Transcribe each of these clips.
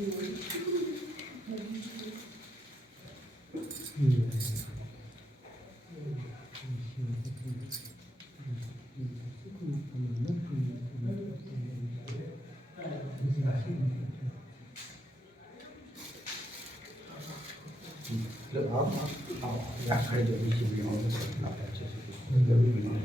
जब आप या खड़े जो भी चीज़ बनाओ तो अपना अच्छे से जब भी बनाओ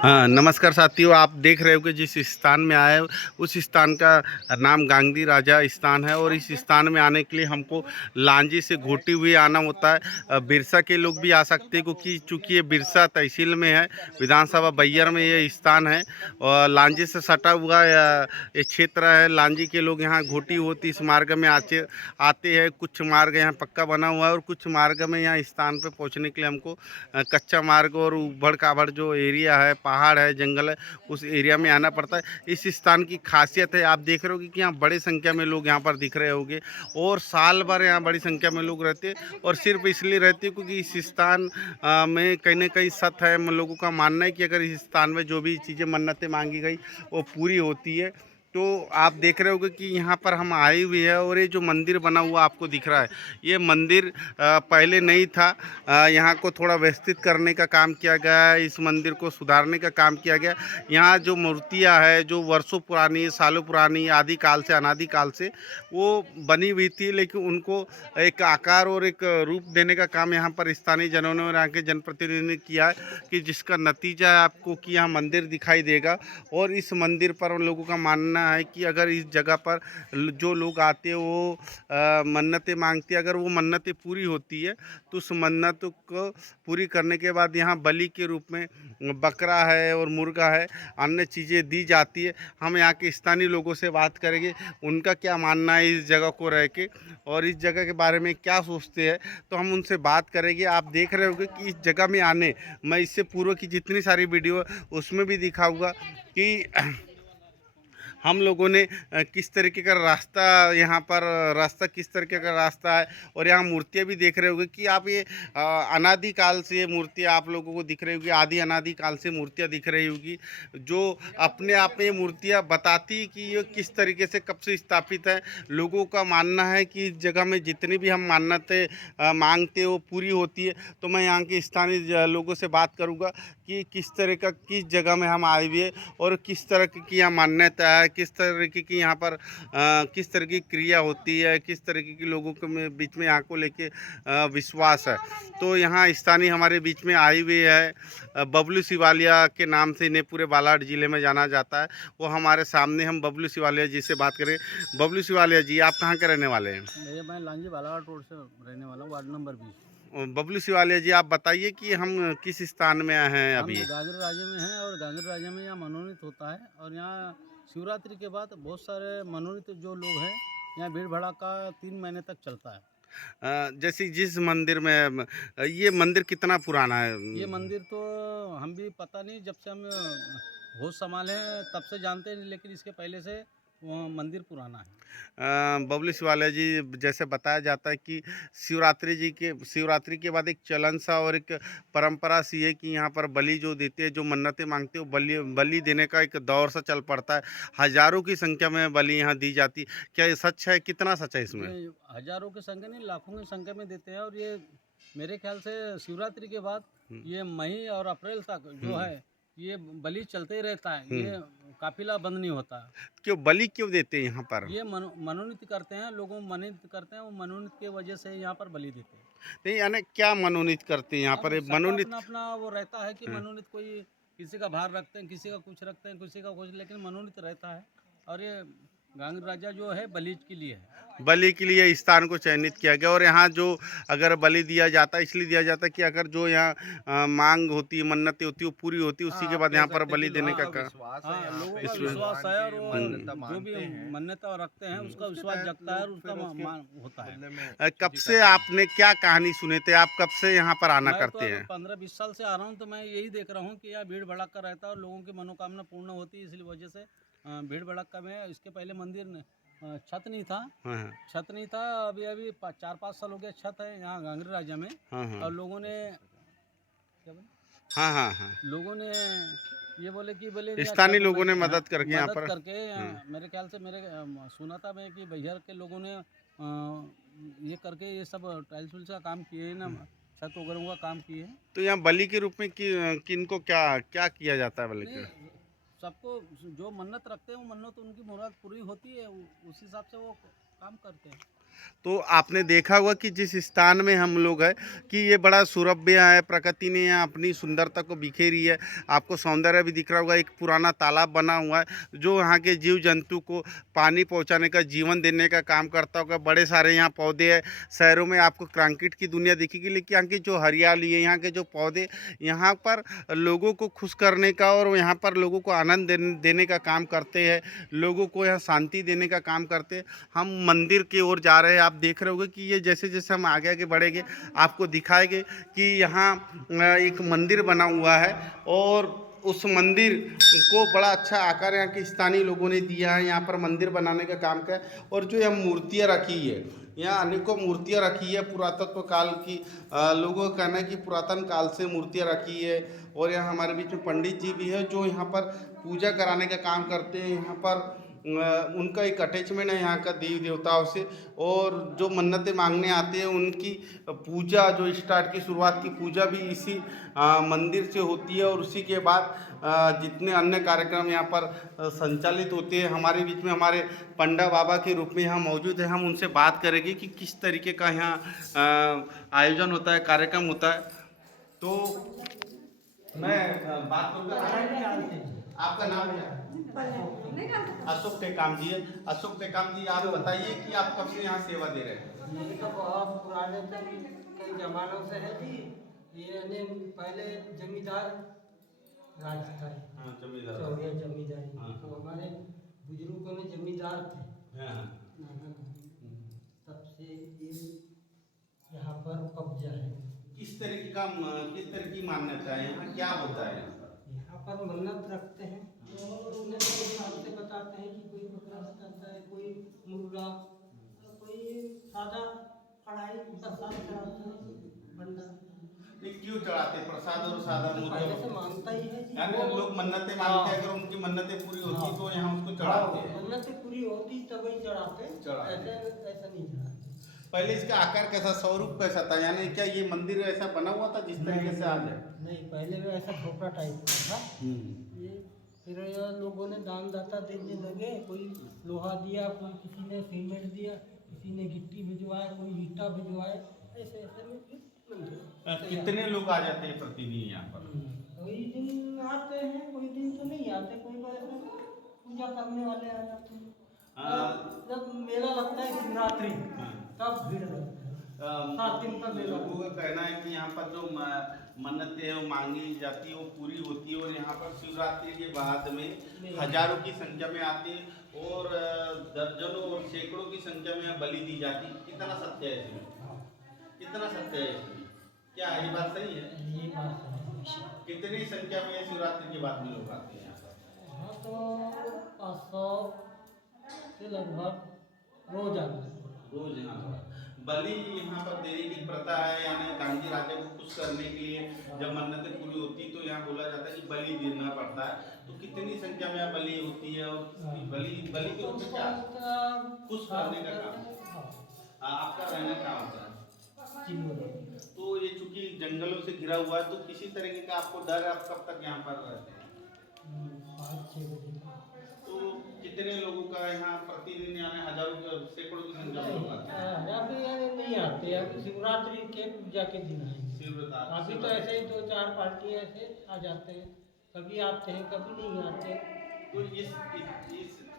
हाँ, नमस्कार साथियों, आप देख रहे हो कि जिस स्थान में आए उस स्थान का नाम गांधी राजा स्थान है और इस स्थान में आने के लिए हमको लांजी से घोटी हुए आना होता है। बिरसा के लोग भी आ सकते हैं क्योंकि चूँकि ये बिरसा तहसील में है, विधानसभा बैयर में ये स्थान है और लांजी से सटा हुआ ये क्षेत्र है। लांजी के लोग यहाँ घोटी होती इस मार्ग में आते हैं। कुछ मार्ग यहाँ पक्का बना हुआ है और कुछ मार्ग में यहाँ स्थान पर पहुँचने के लिए हमको कच्चा मार्ग और उबड़ खाबड़ जो एरिया है, पहाड़ है, जंगल है, उस एरिया में आना पड़ता है। इस स्थान की खासियत है, आप देख रहे हो कि यहाँ बड़ी संख्या में लोग यहाँ पर दिख रहे होंगे और साल भर यहाँ बड़ी संख्या में लोग रहते हैं और सिर्फ इसलिए रहते हैं क्योंकि इस स्थान में कहीं ना कहीं सत्य है। लोगों का मानना है कि अगर इस स्थान में जो भी चीज़ें मन्नतें मांगी गई वो पूरी होती है। तो आप देख रहे होगे कि यहाँ पर हम आए हुए हैं और ये जो मंदिर बना हुआ आपको दिख रहा है, ये मंदिर पहले नहीं था। यहाँ को थोड़ा व्यवस्थित करने का काम किया गया है, इस मंदिर को सुधारने का काम किया गया। यहाँ जो मूर्तियाँ है जो वर्षों पुरानी, सालों पुरानी, आदि काल से, अनादि काल से वो बनी हुई थी, लेकिन उनको एक आकार और एक रूप देने का काम यहाँ पर स्थानीय जनों ने और यहाँ के जनप्रतिनिधि ने किया है कि जिसका नतीजा है आपको कि यहाँ मंदिर दिखाई देगा। और इस मंदिर पर उन लोगों का मानना है कि अगर इस जगह पर जो लोग आते हैं वो मन्नतें मांगते हैं, अगर वो मन्नतें पूरी होती है तो उस मन्नत को पूरी करने के बाद यहाँ बलि के रूप में बकरा है और मुर्गा है, अन्य चीज़ें दी जाती है। हम यहाँ के स्थानीय लोगों से बात करेंगे उनका क्या मानना है इस जगह को रह के और इस जगह के बारे में क्या सोचते हैं, तो हम उनसे बात करेंगे। आप देख रहे होंगे कि इस जगह में आने, मैं इससे पूर्व की जितनी सारी वीडियो उसमें भी दिखाऊंगा कि हम लोगों ने किस तरीके का रास्ता, यहाँ पर रास्ता किस तरीके का रास्ता है। और यहाँ मूर्तियाँ भी देख रहे होंगे कि आप ये अनादि काल से ये मूर्तियाँ आप लोगों को दिख रही होगी, आदि अनादि काल से मूर्तियाँ दिख रही होगी, जो अपने आप में ये मूर्तियाँ बताती कि ये किस तरीके से कब से स्थापित है। लोगों का मानना है कि इस जगह में जितनी भी हम मान्यतें मांगते वो पूरी होती है। तो मैं यहाँ के स्थानीय लोगों से बात करूँगा कि किस तरह का, किस जगह में हम आए हुए और किस तरह की यहाँ मान्यता है, किस तरीके की यहाँ पर किस तरह की क्रिया होती है, किस तरीके की लोगों के बीच में यहाँ को लेके विश्वास है। तो यहाँ स्थानीय हमारे बीच में आई हुई है, बबलू सिवालिया के नाम से इन्हें पूरे बालाघाट ज़िले में जाना जाता है। वो हमारे सामने, हम बबलू सिवालिया जी से बात करें। बबलू सिवालिया जी, आप कहाँ के रहने वाले हैं? भैया मैं लांजी बालाघाट रोड से रहने वाला हूँ, वार्ड नंबर 20। बबलू सिवालिया जी, आप बताइए कि हम किस स्थान में हैं हम अभी? गांगरी राजे में हैं और गांगरी राजे में यहाँ मनोनीत होता है और यहाँ शिवरात्रि के बाद बहुत सारे मनोनीत जो लोग हैं, यहाँ भीड़ भड़ाका 3 महीने तक चलता है। जैसे जिस मंदिर में ये मंदिर कितना पुराना है? ये मंदिर तो हम भी पता नहीं, जब से हम होश संभाले हैं तब से जानते हैं, लेकिन इसके पहले से वो मंदिर पुराना है। बबलू सिवालिया जी, जैसे बताया जाता है कि शिवरात्रि के बाद एक चलन सा और एक परंपरा सी है कि यहाँ पर बलि जो देते हैं, जो मन्नतें मांगते हैं, वो बलि देने का एक दौर सा चल पड़ता है। हजारों की संख्या में बलि यहाँ दी जाती। क्या ये सच है? कितना सच है इसमें? ये हजारों की संख्या नहीं, लाखों की संख्या में देते हैं और ये मेरे ख्याल से शिवरात्रि के बाद ये मई और अप्रैल तक जो है ये बलि चलते ही रहता है। ये काफिला बंद नहीं होता। क्यों बलि क्यों देते हैं यहाँ पर? ये मनोनीत करते हैं, लोगों मनोनीत करते हैं, वो मनोनीत की वजह से यहाँ पर बलि देते हैं। नहीं, यानी क्या मनोनीत करते हैं यहाँ अब पर? ये सबका मनोनीत। अपना अपना वो रहता है कि मनोनीत कोई किसी का भार रखते हैं, किसी का कुछ रखते हैं, किसी का कुछ, लेकिन मनोनीत रहता है। और ये गांगी राजा जो है बलिज के लिए है। बलि के लिए इस स्थान को चयनित किया गया। और यहाँ जो अगर बलि दिया जाता है, इसलिए दिया जाता है कि अगर जो यहाँ मांग होती है, मन्नतें होती है, वो पूरी होती है, उसी के बाद यहाँ पर बलि देने का काम। हाँ, लोगों का इसमें विश्वास है और वो मान्यता जो भी मान्यता रखते हैं उसका विश्वास जगता है और उसका मान होता है। कब से आपने क्या कहानी सुने थे, आप कब से यहाँ पर आना मैं तो करते अभी हैं? 15-20 साल से आ रहा हूँ, तो मैं यही देख रहा हूँ कि यहाँ भीड़ भड़ाका रहता है और लोगों की मनोकामना पूर्ण होती है, इसलिए वजह से भीड़ भड़ाका में इसके पहले मंदिर छत नहीं था। हाँ हाँ छत नहीं था, अभी अभी 4-5 साल हो गया छत है यहाँ गांगरी राजा में। हाँ हाँ और लोगों ने क्या बोले? हाँ हाँ हाँ लोगों ने ये बोले कि बोले यहाँ स्थानीय छत लोगों ने नहीं- हाँ, मदद करके यहाँ मदद पर। करके हाँ। मेरे ख्याल से सुना था मैं कि बिहार के लोगों ने ये करके ये सब टाइल्स विल्स का काम किए हैं ना, छत वगैरह का काम किए हैं। तो यहाँ बलि के रूप में किनको क्या क्या किया जाता है बलि नहीं, के? सबको जो मन्नत रखते हैं वो मन्नत उनकी मुराद पूरी होती है, उस हिसाब से वो काम करते हैं। तो आपने देखा होगा कि जिस स्थान में हम लोग हैं कि ये बड़ा सुरभ्य है, प्रकृति ने यहाँ अपनी सुंदरता को बिखेरी है। आपको सौंदर्य भी दिख रहा होगा, एक पुराना तालाब बना हुआ है जो यहाँ के जीव जंतु को पानी पहुँचाने का, जीवन देने का काम करता होगा। बड़े सारे यहाँ पौधे हैं। शहरों में आपको कंक्रीट की दुनिया दिखेगी, लेकिन यहाँ की जो हरियाली है, यहाँ के जो पौधे, यहाँ पर लोगों को खुश करने का और यहाँ पर लोगों को आनंद देने का काम करते हैं, लोगों को यहाँ शांति देने का काम करते हैं। हम मंदिर की ओर जा रहे हैं, आप देख रहे होंगे कि ये जैसे जैसे हम आगे आगे बढ़ेंगे आपको दिखाएंगे कि यहाँ एक मंदिर बना हुआ है और उस मंदिर को बड़ा अच्छा आकार यहाँ के स्थानीय लोगों ने दिया है। यहाँ पर मंदिर बनाने का काम किया है। और जो यहाँ मूर्तियाँ रखी है, यहाँ अनेकों मूर्तियाँ रखी है पुरातत्व काल की। लोगों का कहना है कि पुरातन काल से मूर्तियाँ रखी है। और यहाँ हमारे बीच में पंडित जी भी है जो यहाँ पर पूजा कराने का काम करते हैं। यहाँ पर उनका एक अटैचमेंट है यहाँ का देवी देवताओं से। और जो मन्नतें मांगने आते हैं उनकी पूजा जो स्टार्ट की शुरुआत की पूजा भी इसी मंदिर से होती है। और उसी के बाद जितने अन्य कार्यक्रम यहाँ पर संचालित होते हैं। हमारे बीच में हमारे पंडा बाबा के रूप में यहाँ मौजूद है। हम उनसे बात करेंगे कि किस तरीके का यहाँ आयोजन होता है, कार्यक्रम होता है। तो मैं बात करूँगा। आपका नाम क्या है? अशोक टेकाम जी है। अशोक टेकाम जी, आप बताइए कि आप कब से यहाँ सेवा दे रहे हैं? ये तो बहुत पुराने कई जमानों से है जी। ये ने पहले जमींदार राज था, हाँ, जमींदार। चौड़िया जमींदारी। हाँ। तो हमारे बुजुर्गों में जमींदार थे हाँ, नाना नानी, तब से ये यहाँ पर कब्जा है। किस तरह की मान्यता है यहाँ, क्या होता है यहाँ पर? यहाँ पर मन्नत रखते हैं और उसमें तो हिसाब से बताते हैं कि कोई बकरा बताता है, कोई मुर्गा, कोई सादा कढ़ाई प्रसाद चढ़ाता है बंदा। ये क्यों चढ़ाते प्रसाद और सादा तो मुर्गा? पहले से मानता ही है जी। यानी लोग मन्नतें मांगते हैं, अगर उनकी मन्नतें पूरी होती तो यहाँ उसको चढ़ाते हैं। मन्नतें पूरी होती तभी चढ़ाते, चढ़ाते। ऐसा नहीं चढ़ाते। पहले इसका आकार कैसा, स्वरूप कैसा था? यानी क्या ये मंदिर ऐसा बना हुआ था जिस तरीके से आज है? नहीं, पहले में ऐसा झोपड़ा टाइप का था ये। फिर लोगों ने दान दाता देने लगे, कोई लोहा दिया, कोई किसी ने सीमेंट दिया, किसी ने गिट्टी भिजवाया, कोई ईटा भिजवाए, ऐसे ऐसे में फिर मंदिर। कितने लोग आ जाते हैं प्रतिदिन यहाँ पर? कोई दिन आते हैं, कोई दिन तो नहीं आते, कोई बार ऐसे पूजा करने वाले आ जाते हैं। जब मेला लगता है शिवरात्रि, तब भीड़ लगता है। 7 दिन का मेला। लोगों का कहना है कि यहाँ पर जो मन्नतें हैं वो मांगी जाती है वो पूरी होती है। और यहाँ पर शिवरात्रि के बाद में हजारों की संख्या में आते हैं और दर्जनों और सैकड़ों की संख्या में बलि दी जाती है। कितना सत्य है इसमें? कितना सत्य है इसमें? क्या ये बात सही है? ये बात है। कितनी संख्या में शिवरात्रि के बाद में लोग आते हैं यहाँ पर? हाँ, तो 500 के लगभग रोज आते हैं। रोज यहाँ पर बलि यहाँ पर देने की प्रथा है। यानी गांधी राजा को खुश करने के लिए जब मन्नतें पूरी होती तो यहाँ बोला जाता है कि बलि देना पड़ता है। तो कितनी संख्या में यहाँ बलि होती है और बलि बलि के रूप में क्या खुश करने का काम? आपका रहना कहाँ होता है? तो ये चूंकि जंगलों से घिरा हुआ है तो किसी तरीके का आपको डर है? आप कब तक यहाँ पर रहते हैं? 5-6 बजे। तो कितने लोगों का यहाँ प्रतिदिन यानी हजारों सैकड़ों की संख्या में लोग आते हैं? अभी नहीं आते, अभी शिवरात्रि के पूजा के दिन आएंगे। अभी तो ऐसे ही 2-4 पार्टी ऐसे आ जाते हैं, कभी आते हैं कभी नहीं आते। तो इस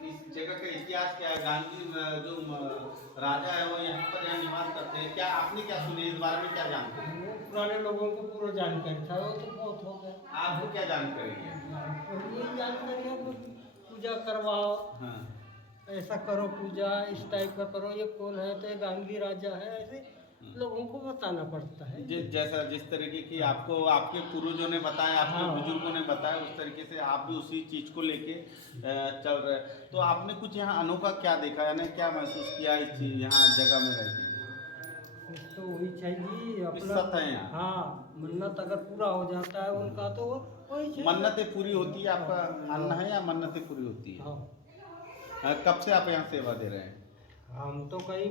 इस जगह का इतिहास क्या है? गांधी जो राजा है वो यहाँ पर यहाँ निवास करते हैं, क्या आपने क्या सुने इस बारे में, क्या जानते हैं? वो पुराने लोगों को पूरा जानकारी था, वो तो बहुत हो गया। आपको क्या जानकारी है? और ये जानकारी है कि पूजा करवाओ, हाँ ऐसा करो, पूजा इस टाइप का करो, ये कौन है, तो ये गांधी राजा है, ऐसे लोगों को बताना पड़ता है। जैसा जिस तरीके की आपको आपके पूर्वजों ने बताया, आपके हाँ। बुजुर्गों ने बताया, उस तरीके से आप भी उसी चीज को लेके चल रहे हैं। तो आपने कुछ यहाँ अनोखा क्या देखा, यानी क्या महसूस किया इस यहाँ जगह में रह के? कुछ तो वही चाहिए अपना। किस्सत है यहाँ। हाँ, मन्नत अगर पूरा हो जाता है उनका तो वही चाहिए। मन्नतें पूरी होती है, आपका मानना है, या मन्नतें पूरी होती है? हाँ, कब से आप यहाँ सेवा दे रहे हैं? हम तो कई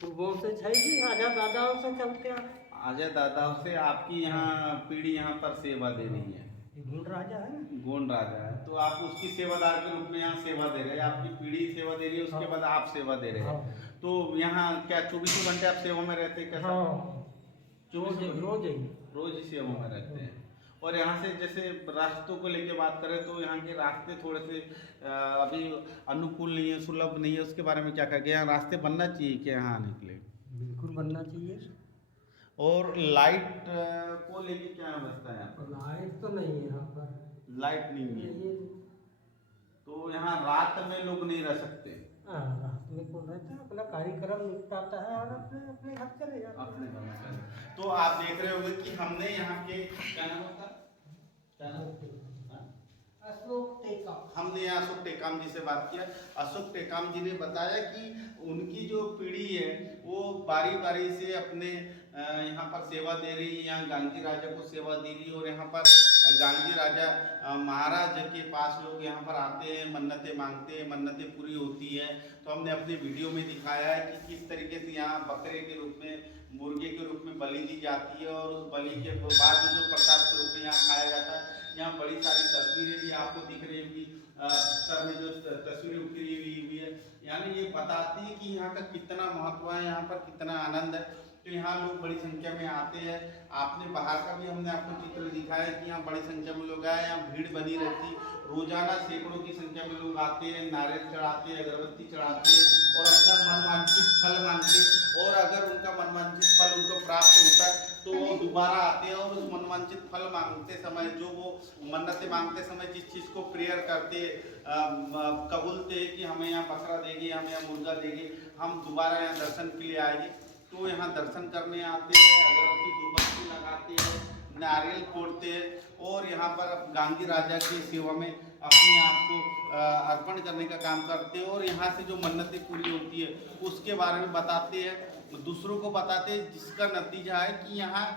पूर्वों से चाहिए, राजा दादाओं से चलते आ रहे हैं। अजय दादाओं से आपकी यहाँ पीढ़ी यहाँ पर सेवा दे रही है। ये गुण राजा है ना। गोंड राजा है, तो आप उसकी सेवादार के रूप में यहाँ सेवा दे रहे हैं, आपकी पीढ़ी सेवा दे रही है, उसके बाद आप सेवा दे रहे हैं। हाँ। तो यहाँ क्या 24 घंटे आप सेवा में रहते हैं? कैसा? हाँ, रोज रोज ही। रोज ही सेवा में रहते हैं। और यहाँ से जैसे रास्तों को लेके बात करें तो यहाँ के रास्ते थोड़े से अभी अनुकूल नहीं है, सुलभ नहीं है, उसके बारे में क्या कहेंगे? यहाँ रास्ते बनना चाहिए क्या यहाँ आने के लिए? बिल्कुल बनना चाहिए। और लाइट को लेके क्या व्यवस्था है यहाँ पर? लाइट तो नहीं है यहाँ पर। लाइट नहीं है, ये तो यहाँ रात में लोग नहीं रह सकते। हाँ, रात में कौन रहता है, अपना कार्यक्रम निपटाता है और अपने अपने घर चले जाते हैं। अपने घर में चले। तो आप देख रहे होंगे कि हमने यहाँ के क्या नाम होता है? क्या नाम? हाँ? अशोक टेका। हमने यहाँ अशोक टेकाम जी से बात किया। अशोक टेकाम जी ने बताया कि उनकी जो पीढ़ी है वो बारी बारी से अपने यहाँ पर सेवा दे रही है, यहाँ गांधी राजा को सेवा दे रही है, और यहाँ पर गांधी राजा महाराज के पास लोग यहाँ पर आते हैं, मन्नतें मांगते हैं, मन्नतें पूरी होती है। तो हमने अपने वीडियो में दिखाया है कि किस तरीके से यहाँ बकरे के रूप में, मुर्गे के रूप में बलि दी जाती है, और उस बलि के बाद जो प्रसाद के रूप में यहाँ खाया जाता है। यहाँ बड़ी सारी तस्वीरें भी आपको दिख रही होगी, सर में जो तस्वीरें उतरी हुई है, यानी ये बताती है कि यहाँ का कितना महत्व है, यहाँ पर कितना आनंद है। तो यहाँ लोग बड़ी संख्या में आते हैं। आपने बाहर का भी हमने आपको चित्र दिखाया है कि यहाँ बड़ी संख्या में लोग आए, यहाँ भीड़ बनी रहती, रोजाना सैकड़ों की संख्या में लोग आते हैं, नारियल चढ़ाते हैं, अगरबत्ती चढ़ाते हैं, और अपना मनवांछित फल मांगते हैं। और अगर उनका मनवांछित फल उनको प्राप्त होता है तो वो दोबारा आते हैं, और उस मनवांछित फल मांगते समय, जो वो मन्नतें मांगते समय जिस चीज़ को प्रेयर करते कबूलते हैं कि हमें यहाँ बकरा देंगे, हमें यहाँ मुर्गा देंगे, हम दोबारा यहाँ दर्शन के लिए आएंगे, तो यहाँ दर्शन करने आते हैं, अगरबत्ती धूपबत्ती लगाते हैं, नारियल फोड़ते हैं, और यहाँ पर गांधी राजा की सेवा में अपने आप को अर्पण करने का काम करते हैं। और यहाँ से जो मन्नतें पूरी होती है उसके बारे में बताते हैं, दूसरों को बताते हैं, जिसका नतीजा है कि यहाँ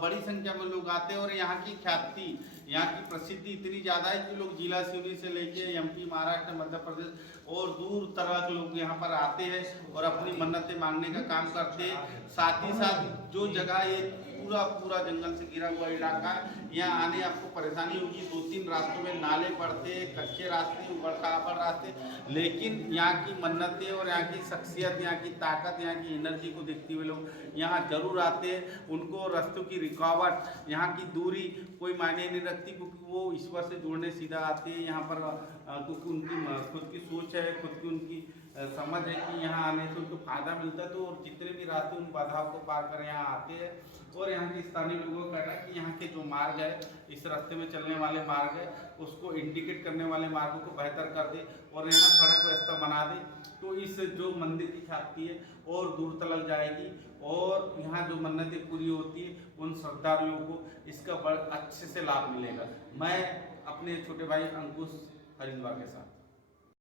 बड़ी संख्या में लोग आते हैं। और यहाँ की ख्याति, यहाँ की प्रसिद्धि इतनी ज़्यादा है कि लोग जिला सिवनी से लेके MP, महाराष्ट्र, मध्य प्रदेश और दूर तरह के लोग यहाँ पर आते हैं और अपनी मन्नतें मांगने का काम करते हैं। साथ ही साथ जो जगह ये पूरा जंगल से घिरा हुआ इलाका, यहाँ आने आपको परेशानी होगी। 2-3 रास्तों में नाले पड़ते, कच्चे रास्ते, ऊबड़-खाबड़ रास्ते, लेकिन यहाँ की मन्नतें और यहाँ की शख्सियत, यहाँ की ताकत, यहाँ की एनर्जी को देखते हुए लोग यहाँ जरूर आते हैं। उनको रास्तों की रुकावट, यहाँ की दूरी कोई मायने नहीं रखती, क्योंकि वो ईश्वर से जुड़ने सीधा आते हैं यहाँ पर, क्योंकि उनकी खुद की सोच है, खुद की उनकी समझ है कि यहाँ आने से उनको फायदा मिलता है। तो जितने भी रास्ते उन बाधाओं को पार कर यहाँ आते हैं। और यहाँ के स्थानीय लोगों का कहना है कि यहाँ के जो मार्ग है, इस रास्ते में चलने वाले मार्ग है, उसको इंडिकेट करने वाले मार्गों को बेहतर कर दे और यहाँ सड़क व्यवस्था बना दे, तो इस जो मंदिर की ख्याति है और दूर तलक जाएगी। और यहाँ जो मन्नतें पूरी होती है उन श्रद्धालुओं को इसका बड़ा अच्छे से लाभ मिलेगा। मैं अपने छोटे भाई अंकुश हरिद्वार के साथ।